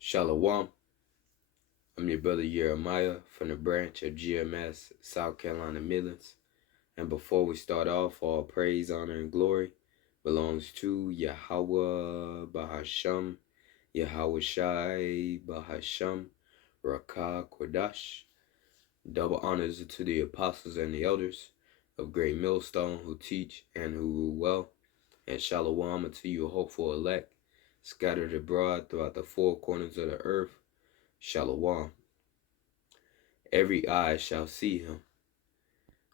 Shalawam. I'm your brother Jeremiah from the branch of GMS, South Carolina Midlands. And before we start off, all praise, honor, and glory belongs to Yahawah, Bahasham, Yahawashi, Bahasham, Rakah, Kodash. Double honors to the apostles and the elders of Great Millstone who teach and who rule well. And Shalawam unto you, hopeful elect, scattered abroad throughout the four corners of the earth. Shalawam. Every eye shall see him.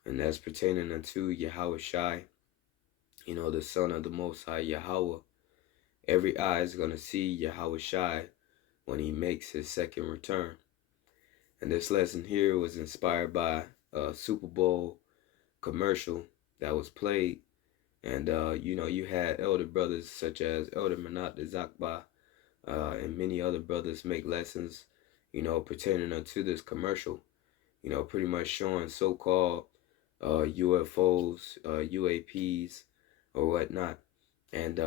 And that's pertaining unto Yahawashi, the Son of the Most High Yahawah. Every eye is going to see Yahawashi when he makes his second return. And this lesson here was inspired by a Super Bowl commercial that was played. And, you had elder brothers such as Elder Manat Zakba and many other brothers make lessons, pertaining unto this commercial, pretty much showing so-called UFOs, UAPs, or whatnot. And,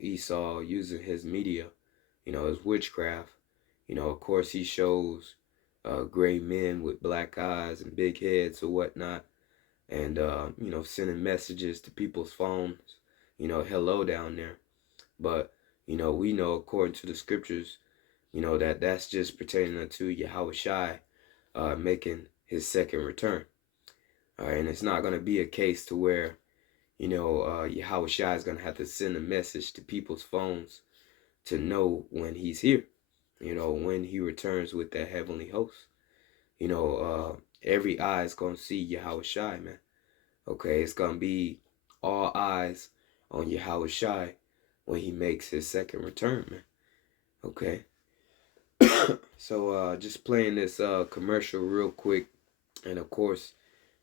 Esau using his media, his witchcraft. Of course, he shows gray men with black eyes and big heads or whatnot. And, sending messages to people's phones, hello down there. But, we know according to the scriptures, that's just pertaining to Yahawashi making his second return. All right, and it's not going to be a case to where, Yahawashi is going to have to send a message to people's phones to know when he's here, when he returns with that heavenly host. Every eye is going to see Yahawashi, man. Okay, it's going to be all eyes on Yahawashi when he makes his second return, man. Okay. So just playing this commercial real quick, and of course,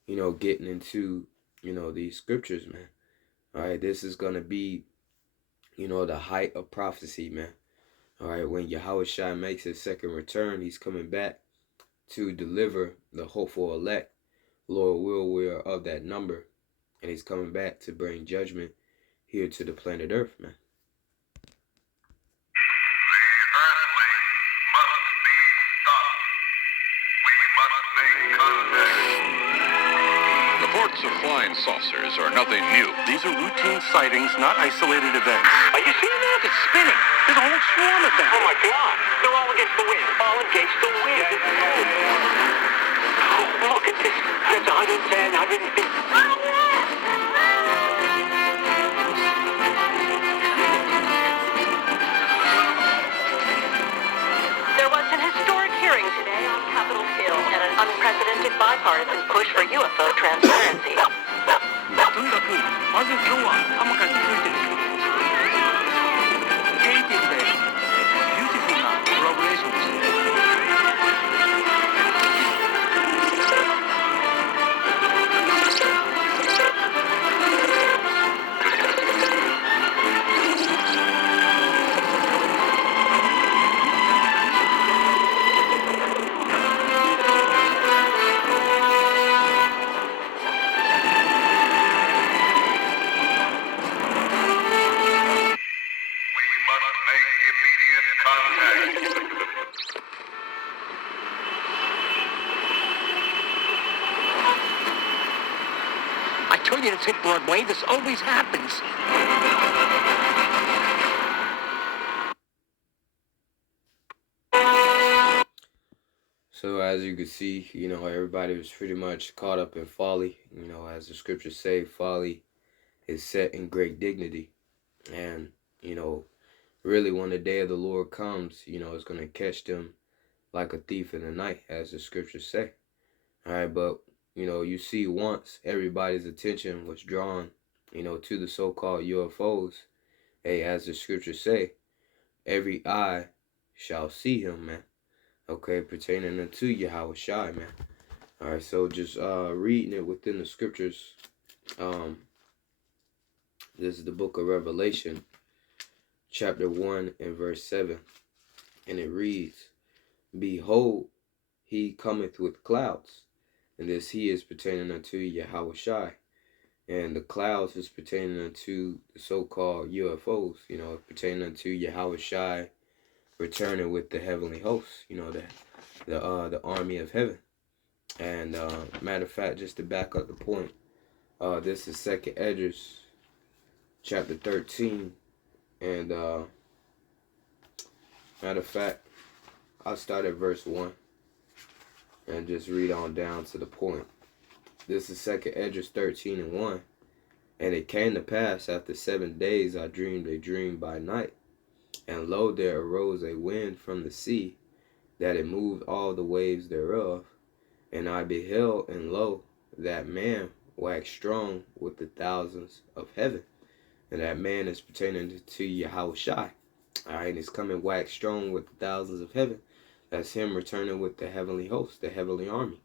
getting into, these scriptures, man. All right, this is going to be, the height of prophecy, man. All right, when Yahawashi makes his second return, he's coming back to deliver the hopeful elect. Lord will, we are of that number. And he's coming back to bring judgment here to the planet Earth, man. Reports of flying saucers are nothing new. These are routine sightings, not isolated events. Are you seeing that? It's spinning. There's a whole swarm of them. Oh my God! They're all against the wind. All against the wind. Oh, look at this. That's 110, 150. There was an historic hearing today on Capitol Hill and an unprecedented bipartisan push for UFO transparency. とにかく、まず今日はハムカについてです。クリエイティブで、ビューティフルなコラボレーションです。I told you to hit Broadway. This always happens. So as you can see, everybody was pretty much caught up in folly. As the scriptures say, folly is set in great dignity. And, really when the day of the Lord comes, it's going to catch them like a thief in the night, as the scriptures say. All right, but, you see once everybody's attention was drawn, to the so-called UFOs, hey, as the scriptures say, every eye shall see him, man. Okay, pertaining unto Yahawashi, man. All right, so just reading it within the scriptures. This is the book of Revelation, chapter 1 and verse 7. And it reads, Behold, he cometh with clouds. And this he is pertaining unto Yahawashi. And the clouds is pertaining unto the so-called UFOs, pertaining unto Yahawashi returning with the heavenly hosts, the army of heaven. And matter of fact, just to back up the point, this is 2nd Esdras, chapter 13, and matter of fact, I'll start at verse 1 and just read on down to the point. This is 2nd Esdras 13 and 1. And it came to pass after 7 days I dreamed a dream by night, and lo, there arose a wind from the sea, that it moved all the waves thereof. And I beheld, and lo, that man waxed strong with the thousands of heaven. And that man is pertaining to Yahawashi. Alright, and he's coming wax strong with the thousands of heaven. That's him returning with the heavenly host, the heavenly army.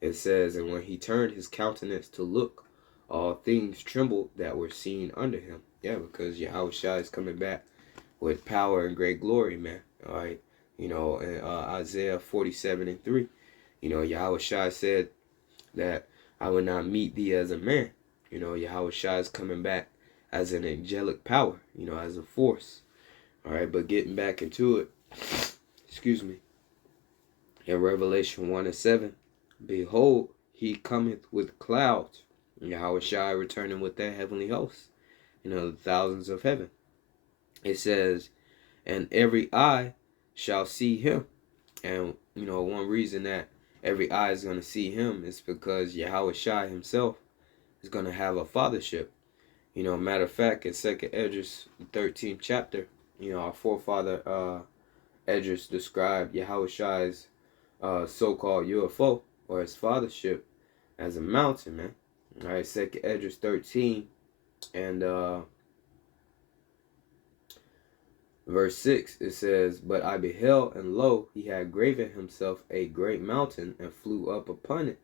It says, and when he turned his countenance to look, all things trembled that were seen under him. Yeah, because Yahawashi is coming back with power and great glory, man. Alright, in Isaiah 47 and 3. Yahawashi said that I will not meet thee as a man. Yahawashi is coming back as an angelic power, as a force. Alright, but getting back into it, excuse me. In Revelation 1 and 7, behold, he cometh with clouds. Yahawashi returning with that heavenly host, the thousands of heaven. It says, and every eye shall see him. And, one reason that every eye is going to see him is because Yahawashi himself is going to have a fathership. Matter of fact, in 2nd Esdras, the 13th chapter, our forefather Esdras described Yahawashi's so-called UFO, or his fathership, as a mountain, man. Alright, 2nd Esdras 13 and verse 6, it says, but I beheld, and lo, he had graven himself a great mountain, and flew up upon it.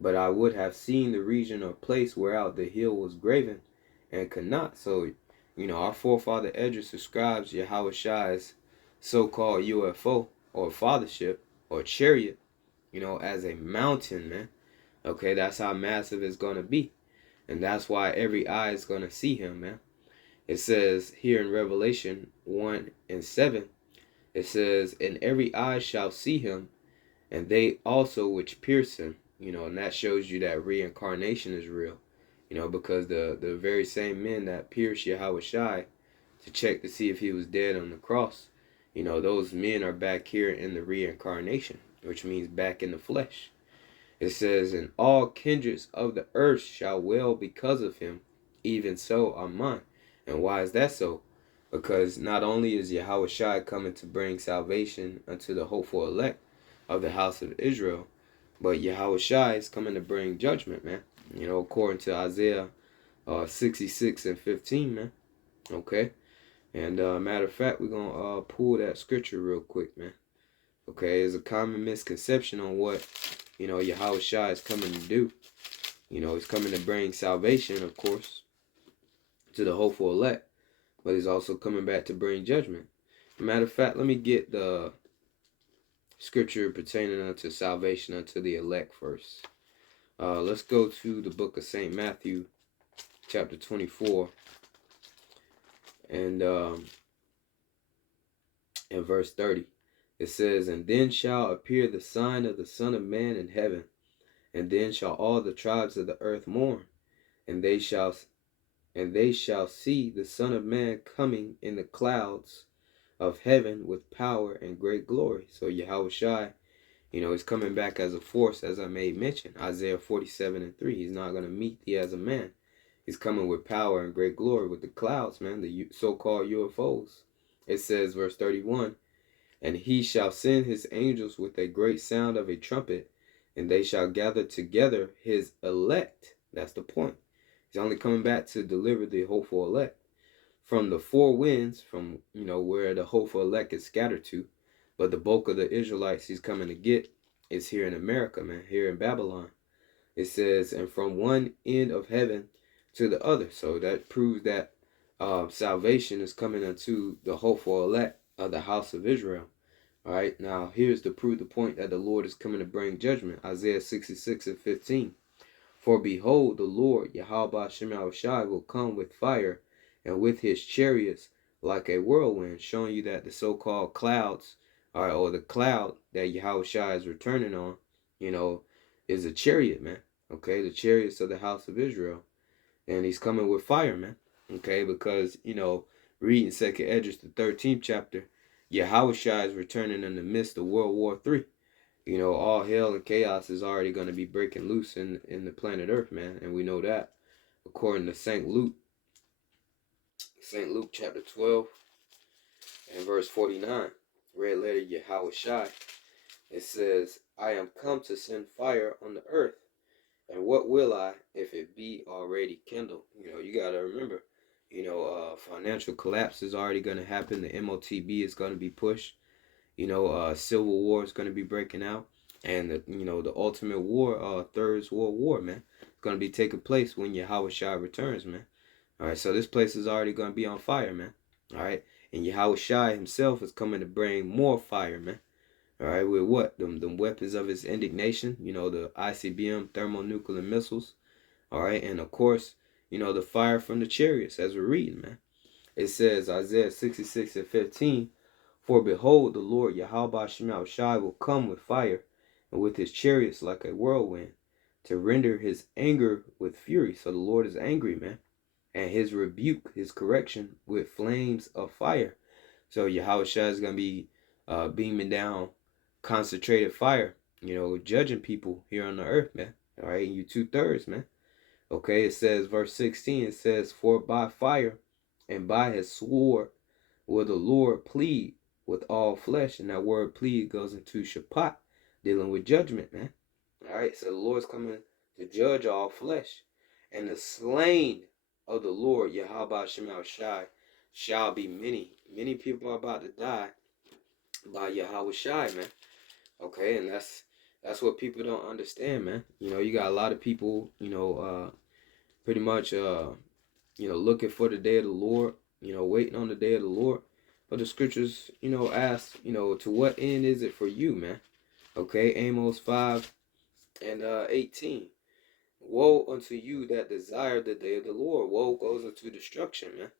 But I would have seen the region or place whereout the hill was graven, and could not. So, our forefather Esdras describes Yahawashi's so-called UFO, or fathership, or chariot, as a mountain, man. Okay, that's how massive it's going to be. And that's why every eye is going to see him, man. It says here in Revelation 1 and 7, it says, and every eye shall see him, and they also which pierce him. And that shows you that reincarnation is real. Because the very same men that pierced Yahawashi to check to see if he was dead on the cross, those men are back here in the reincarnation, which means back in the flesh. It says, and all kindreds of the earth shall wail because of him, even so are mine. And why is that so? Because not only is Yahawashi coming to bring salvation unto the hopeful elect of the house of Israel, but Yahawashi is coming to bring judgment, man. According to Isaiah 66 and 15, man. Okay? And matter of fact, we're going to pull that scripture real quick, man. Okay? There's a common misconception on what Yahawashi is coming to do. He's coming to bring salvation, of course, to the hopeful elect, but he's also coming back to bring judgment. Matter of fact, let me get the scripture pertaining unto salvation unto the elect first. Let's go to the book of St. Matthew, chapter 24, and in verse 30. It says, and then shall appear the sign of the Son of Man in heaven, and then shall all the tribes of the earth mourn, and they shall see the Son of Man coming in the clouds of heaven with power and great glory. So Yahawashi, is coming back as a force, as I made mention. Isaiah 47 and 3. He's not going to meet thee as a man. He's coming with power and great glory with the clouds, man, the so-called UFOs. It says, verse 31, and he shall send his angels with a great sound of a trumpet, and they shall gather together his elect. That's the point. He's only coming back to deliver the hopeful elect from the four winds, from, where the hopeful elect is scattered to. But the bulk of the Israelites he's coming to get is here in America, man, here in Babylon. It says, and from one end of heaven to the other. So that proves that salvation is coming unto the hopeful elect of the house of Israel. All right, now here's to prove the point that the Lord is coming to bring judgment. Isaiah 66 and 15. For behold, the Lord, Yahawah Bahasham will come with fire, and with his chariots like a whirlwind, showing you that the so-called clouds, or the cloud that Yahawashi is returning on, is a chariot, man. Okay, the chariots of the house of Israel, and he's coming with fire, man. Okay, because reading Second Esdras, the 13th chapter, Yahawashi is returning in the midst of World War III. All hell and chaos is already going to be breaking loose in the planet Earth, man, and we know that according to St. Luke chapter 12 and verse 49, red letter Yahawashi. It says, I am come to send fire on the earth, and what will I if it be already kindled? You got to remember, financial collapse is already going to happen. The MOTB is going to be pushed. Civil war is going to be breaking out. And, the ultimate war, Third World War, man, is going to be taking place when Yahawashi returns, man. All right, so this place is already going to be on fire, man. All right, and Yahawashi himself is coming to bring more fire, man. All right, with what? Them weapons of his indignation, the ICBM thermonuclear missiles. All right, and of course, the fire from the chariots, as we're reading, man. It says, Isaiah 66 and 15, for behold, the Lord Yahawashi will come with fire, and with his chariots like a whirlwind, to render his anger with fury. So the Lord is angry, man. And his rebuke, his correction, with flames of fire. So Yahawashi is going to be beaming down concentrated fire, judging people here on the earth, man. All right, you 2/3, man. Okay, it says, verse 16, it says, for by fire and by his sword will the Lord plead with all flesh. And that word plead goes into Shabbat, dealing with judgment, man. All right, so the Lord's coming to judge all flesh. And the slain of the Lord, Yahawashi, shall be many. Many people are about to die by Yahawashi, man. Okay, and that's what people don't understand, man. You got a lot of people, pretty much, looking for the day of the Lord, waiting on the day of the Lord. But the scriptures, ask, to what end is it for you, man? Okay, Amos 5 and 18. Woe unto you that desire the day of the Lord. Woe goes into destruction, man.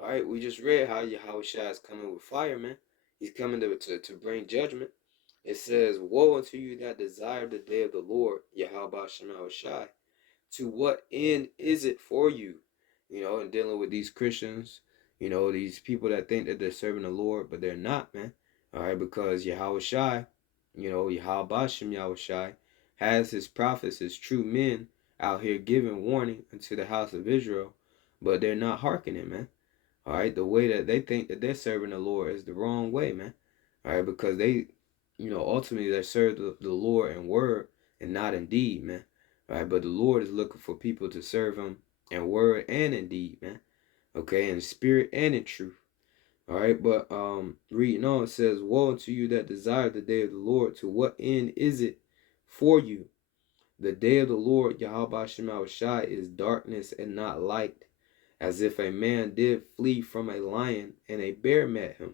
All right, we just read how Yahawashi is coming with fire, man. He's coming to bring judgment. It says, woe unto you that desire the day of the Lord, Yahawashi. To what end is it for you? And dealing with these Christians, these people that think that they're serving the Lord, but they're not, man. All right, because Yahawashi, Yahawashi, has his prophets, his true men out here giving warning unto the house of Israel, but they're not hearkening, man. All right, the way that they think that they're serving the Lord is the wrong way, man. All right, because they, ultimately they serve the Lord in word and not in deed, man. All right, but the Lord is looking for people to serve him in word and in deed, man. Okay, in spirit and in truth. All right, but reading on, it says, woe unto you that desire the day of the Lord. To what end is it for you? The day of the Lord, Yahawashi, is darkness and not light, as if a man did flee from a lion and a bear met him,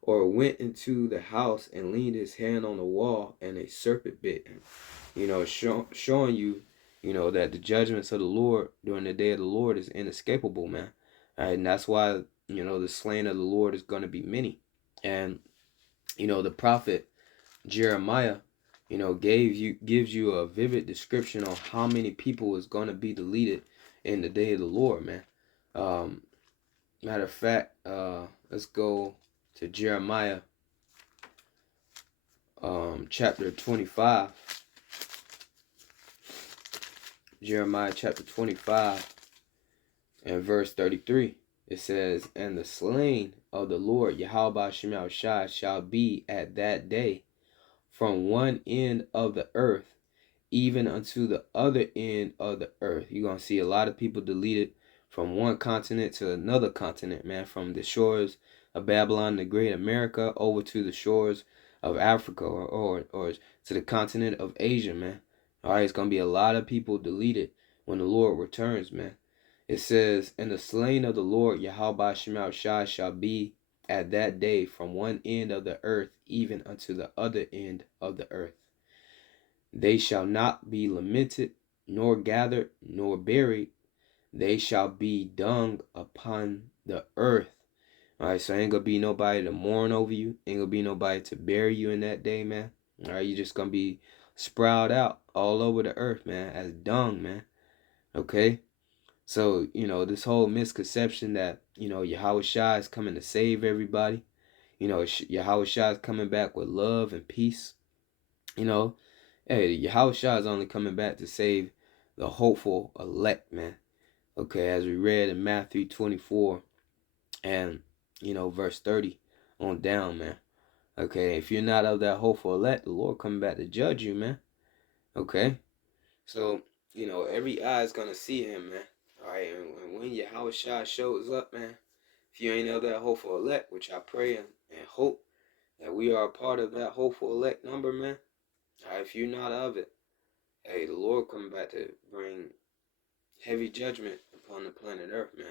or went into the house and leaned his hand on the wall and a serpent bit him. Showing you, that the judgments of the Lord during the day of the Lord is inescapable, man. All right, and that's why, the slain of the Lord is going to be many. And, the prophet Jeremiah, gives you a vivid description on how many people is going to be deleted in the day of the Lord, man. Matter of fact, let's go to Jeremiah chapter 25. Jeremiah chapter 25 and verse 33. It says, and the slain of the Lord Yahawashi shall be at that day from one end of the earth even unto the other end of the earth. You're going to see a lot of people deleted from one continent to another continent, man. From the shores of Babylon, the great America, over to the shores of Africa or to the continent of Asia, man. All right, it's going to be a lot of people deleted when the Lord returns, man. It says, and the slain of the Lord Yahawashi shall be at that day from one end of the earth even unto the other end of the earth. They shall not be lamented, nor gathered, nor buried. They shall be dung upon the earth. All right, so ain't gonna be nobody to mourn over you. Ain't gonna be nobody to bury you in that day, man. All right, you just gonna be sprout out all over the earth, man, as dung, man. Okay? So, this whole misconception that, Yahawashi is coming to save everybody. Yahawashi is coming back with love and peace. Hey, Yahawashi is only coming back to save the hopeful elect, man. Okay, as we read in Matthew 24 and, verse 30 on down, man. Okay, if you're not of that hopeful elect, the Lord coming back to judge you, man. Okay? So, every eye is going to see him, man. All right, and when Yahawashi shows up, man, if you ain't of that hopeful elect, which I pray and hope that we are a part of that hopeful elect number, man. All right, if you're not of it, hey, the Lord coming back to bring heavy judgment upon the planet Earth, man.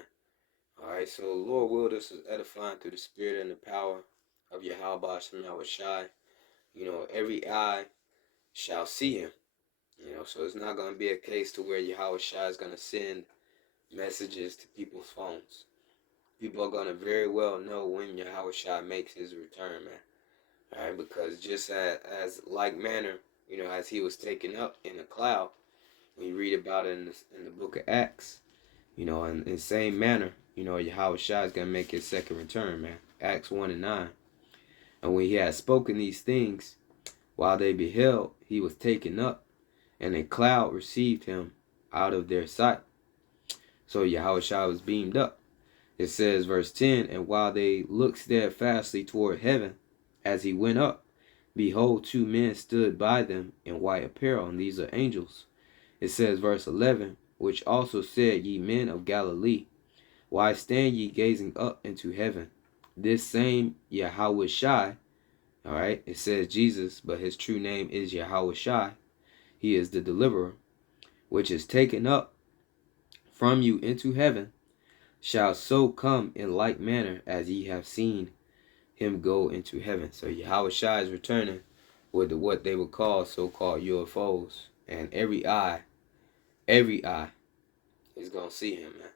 All right, so Lord will this is edifying through the spirit and the power of Yahawah Bahasham Yahawashi. Every eye shall see him. So it's not going to be a case to where Yahawashi is going to send messages to people's phones. People are going to very well know when Yahawashi makes his return, man. All right, because just as like manner, as he was taken up in a cloud, when you read about it in the book of Acts, in the same manner, Yahawashi is going to make his second return, man. Acts 1 and 9. And when he had spoken these things, while they beheld, he was taken up, and a cloud received him out of their sight. So Yahawashi was beamed up. It says, verse 10, and while they looked steadfastly toward heaven, as he went up, behold, 2 men stood by them in white apparel, and these are angels. It says, verse 11, which also said, ye men of Galilee, why stand ye gazing up into heaven? This same Yahawashi, all right, it says Jesus, but his true name is Yahawashi. He is the deliverer, which is taken up from you into heaven, shall so come in like manner as ye have seen him go into heaven. So Yahawashi is returning with what they would call so-called UFOs, and every eye is gonna see him, man.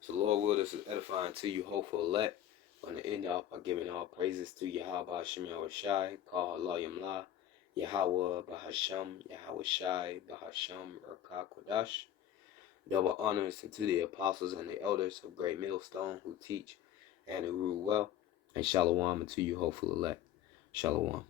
So Lord will this is edifying to you, hopeful elect. On the end off by giving all praises to Yahawah Bahasham Yahawashi, call Halal, Yahawah, Bahasham, Yahawashi, Bahasham, Kodash. Double honors to the apostles and the elders of Great Millstone who teach and who rule well. And Shalawam to you, hopeful elect. Shalawam.